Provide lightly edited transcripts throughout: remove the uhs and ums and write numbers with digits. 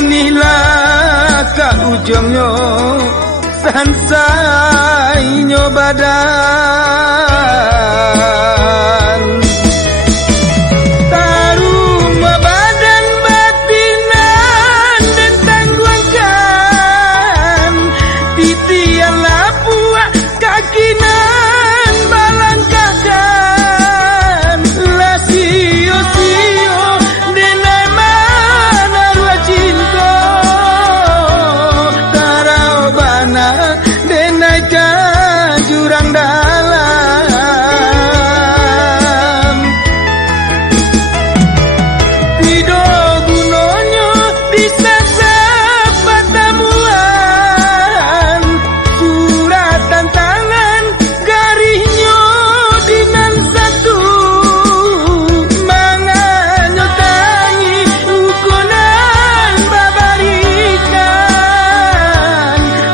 manihlah ka ujungnya sansai nyobadan taruma badan batinan dan tangguangkan titian lapua kakinan balangkakan la sio-sio denai mana rua cinta tarau bana denai ka jurang dalam tido gunonyo disasap patamuan suratan tangan garinyo dinan satu manganyo tangi ukunan babarikan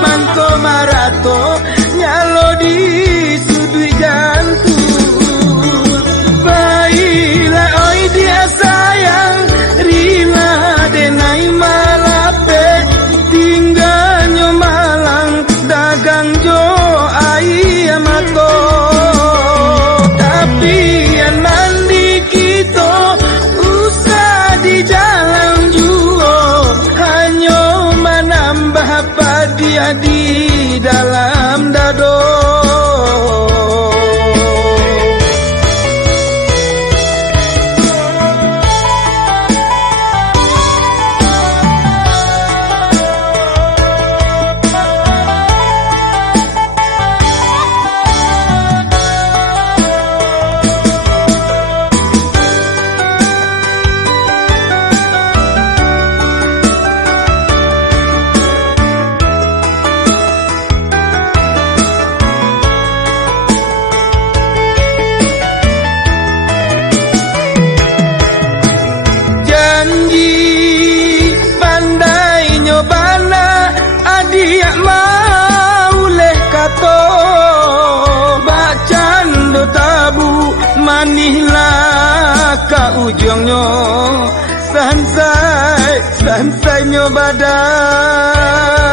manto marato nyalo di sudui jantung baiklah oi dia sayang rila denai malape tinggalnya malang dagang jo ayamato tapi yang mandi kita usah di jalan juo hanya menambah dia di dalam dado pandai nyobana adia mau leh kato bacan do tabu manihlah ka ujungnya sansai nyobadan